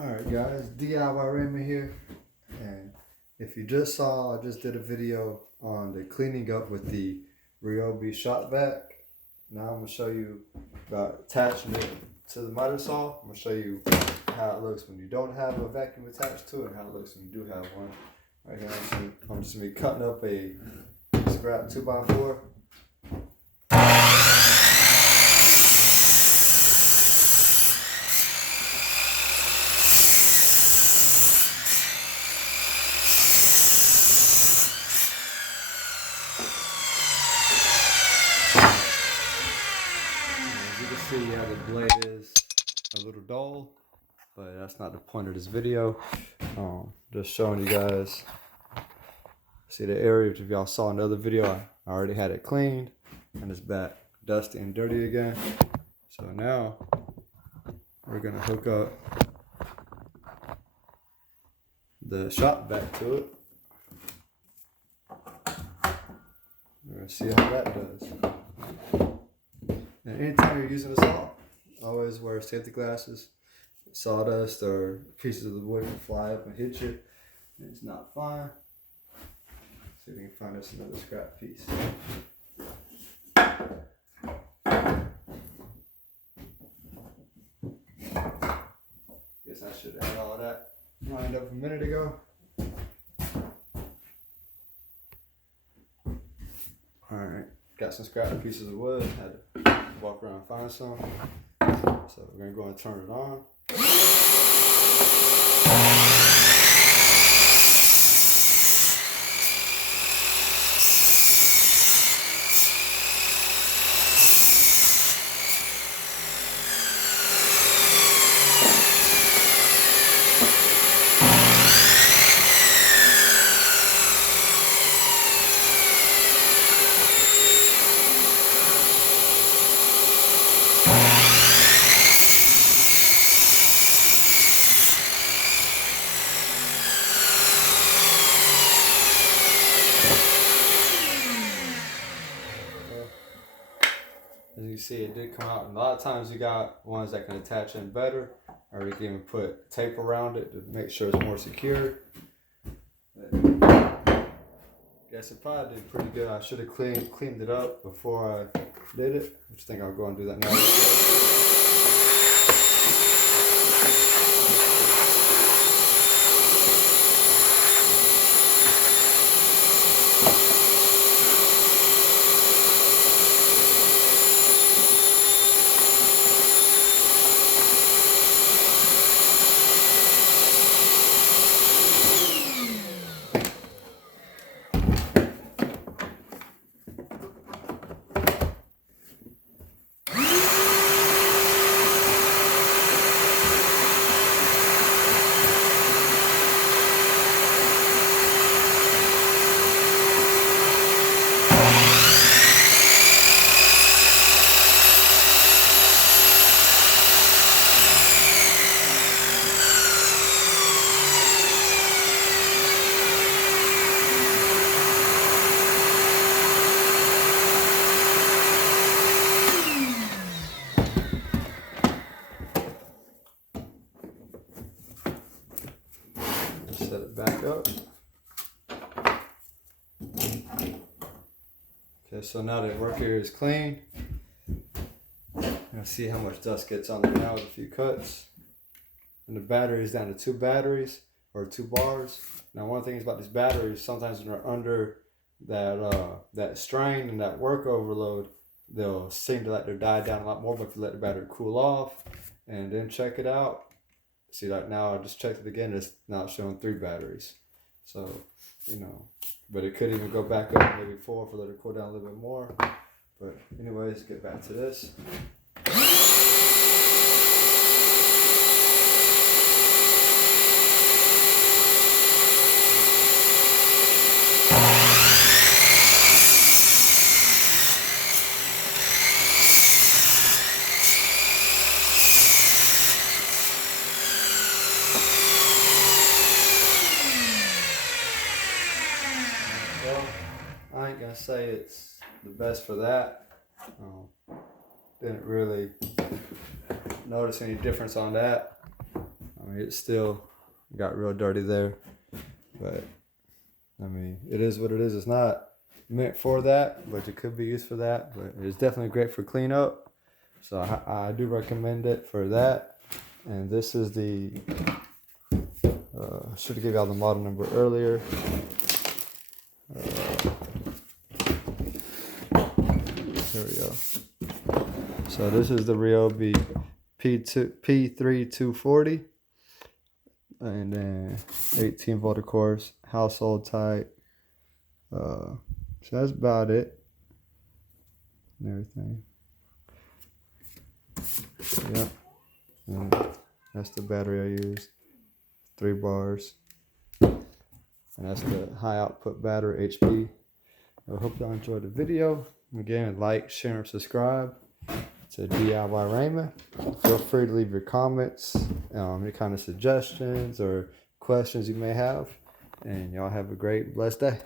Alright guys, DIY Raymond here, and if you just saw, I just did a video on the cleaning up with the Ryobi shop vac. Now I'm going to show you about attaching it to the miter saw. I'm going to show you how it looks when you don't have a vacuum attached to it and how it looks when you do have one. Right here I'm just going to be cutting up a scrap 2x4. See how the blade is a little dull, but that's not the point of this video. Just showing you guys. See the area, if y'all saw another video, I already had it cleaned and it's back dusty and dirty again. So now we're gonna hook up the shop back to it. We're gonna see how that does. And anytime you're using a saw, always wear safety glasses. Sawdust or pieces of the wood can fly up and hit you. It's not fun. See if we can find us another scrap piece. Guess I should have had all that lined up a minute ago. Alright, got some scrap pieces of wood. Had to walk around and find some. So we're going to go and turn it on. As you see, it did come out. And a lot of times you got ones that can attach in better, or you can even put tape around it to make sure it's more secure. But guess it probably did pretty good. I should have cleaned it up before I did it. I just think I'll go and do that now. Set it back up. Okay, so now that work here is clean, you'll see how much dust gets on there now with a few cuts. And the battery is down to 2 batteries or 2 bars. Now one of the things about these batteries, sometimes when they're under that strain and that work overload, they'll seem to let their die down a lot more. But if you let the battery cool off and then check it out, see, like now I just checked it again, it's now showing 3 batteries. So, you know, but it could even go back up maybe 4 if I let it cool down a little bit more. But anyways, get back to this. Well, I ain't gonna say it's the best for that. Didn't really notice any difference on that. I mean, it still got real dirty there, but I mean, it is what it is. It's not meant for that, but it could be used for that. But it's definitely great for cleanup, so I do recommend it for that. And this is the should have gave y'all the model number earlier. Here we go. So this is the Ryobi P3240, and then 18 volt of course, household type. So that's about it. And everything. Yep. And that's the battery I used. 3 bars. And that's the high output battery HP. I hope y'all enjoyed the video. Again, like, share, and subscribe to DIY Raymond. Feel free to leave your comments, any kind of suggestions or questions you may have. And y'all have a great, blessed day.